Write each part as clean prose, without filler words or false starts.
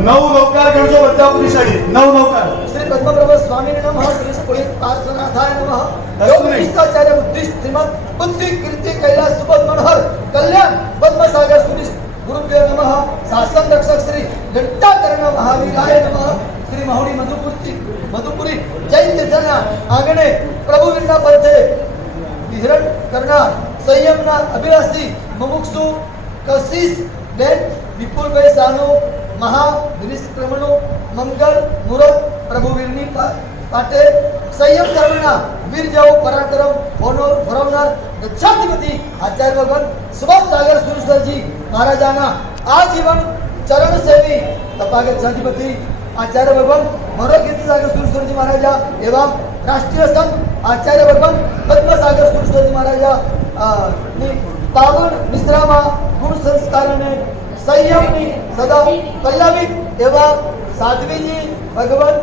नव नवकार करजो બધા પુરુષાડી નવ નવકાર શ્રી પદ્મપ્રભ સ્વામી નમઃ શ્રી પુલિત પાર્શ્વનાથાય નમઃ યોગ નિષ્ઠાચાર્ય બુદ્ધિ શ્રીમદ બુદ્ધિ કીર્તિ કૈલાસ સુબોધ મનોહર કલ્યાણ પદ્મસાગર સુનિ ગુરુદેવ નમઃ શાસન રક્ષક શ્રી ઘંટાકર્ણ મહાવીરાય નમઃ શ્રી મહુડી મધુપુરી જૈન તીર્થના આંગણે પ્રભુ વિના પંથે વિહરણ કરનાર સંયમના અભિલાષી મુમુક્ષુ કશિશ બેન વિપુલભાઈ સાનો મહા નિષ્ક્રમણો મંગળ મુહૂર્ત પ્રભુવીરની પાટે સંયમ ધર્મના વીર જેવો પરાક્રમ હોનોર ભરવનાર રક્ષાધિપતિ આચાર્ય ભગવાન સુભાષ સાગર સુરેશ્વરજી મહારાજાના આજીવન ચરણ સેવી તપાગત આચાર્ય ભગવાન મરોકીર્તિ સાગર સુરેશ્વરજી મહારાજા એવા રાષ્ટ્રીય સંત આચાર્ય ભગવાન પદ્મસાગર સુરેશ્વરજી મહારાજા ની પાવન નિશ્રામાં ગુણ સંસ્કારને સંયમની સદા પલ્લવિત એવા સાધ્વીજી ભગવાન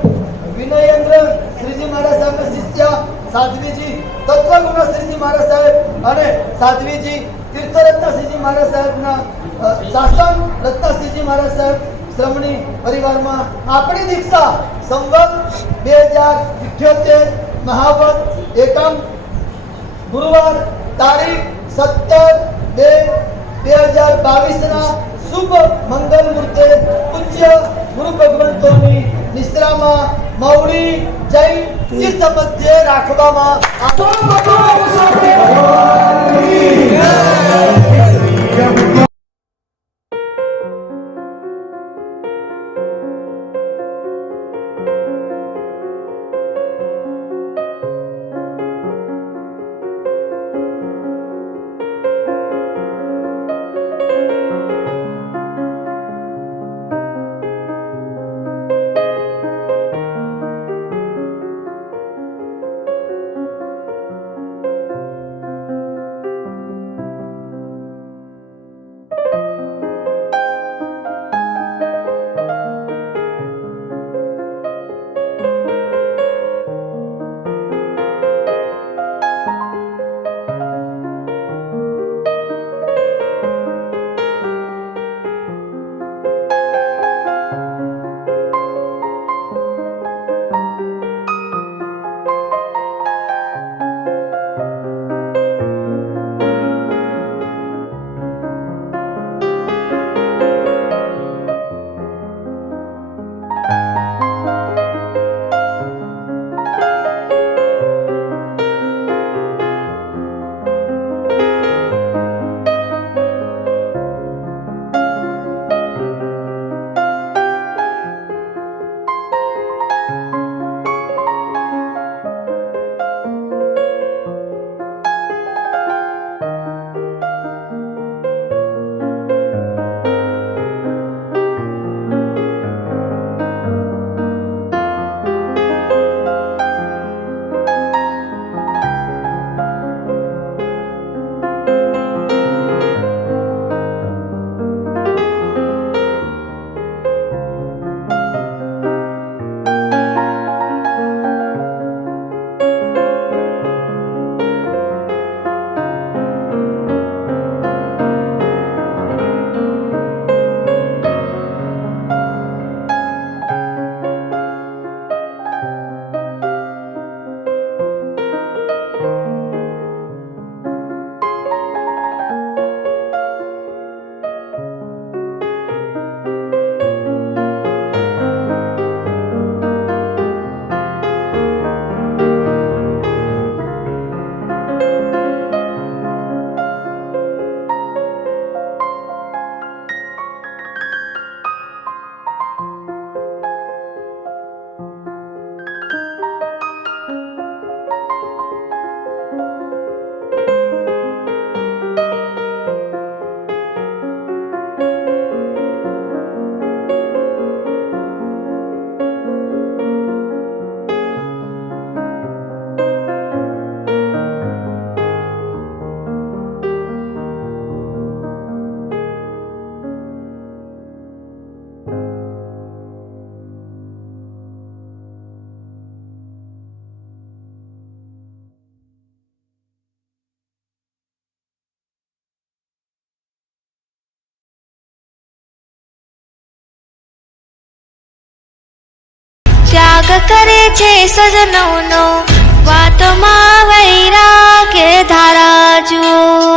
વિનયેન્દ્ર શ્રીજી મહારાજ સાહેબના શિષ્ય સાધ્વીજી તત્વગુણ શ્રીજી મહારાજ સાહેબ અને સાધ્વીજી તીર્થરત્ન શ્રીજી મહારાજ સાહેબના શાસન રત્ન શ્રીજી મહારાજ સાહેબ શ્રમણી પરિવારમાં આપણી દીક્ષા સંવત 2078 મહાવત એકમ ગુરુવાર તારીખ 17/2/2022 ના શુભ મંગલ મુહૂર્તે પૂજ્ય ગુરુ ભગવંતોની નિશ્રામાં મૌડી જૈન તીર્થ મધ્યે રાખવામાં ત્યાગ કરે છે સજનોનો, વાતોમાં વૈરાગ્ય ધારા જુઓ.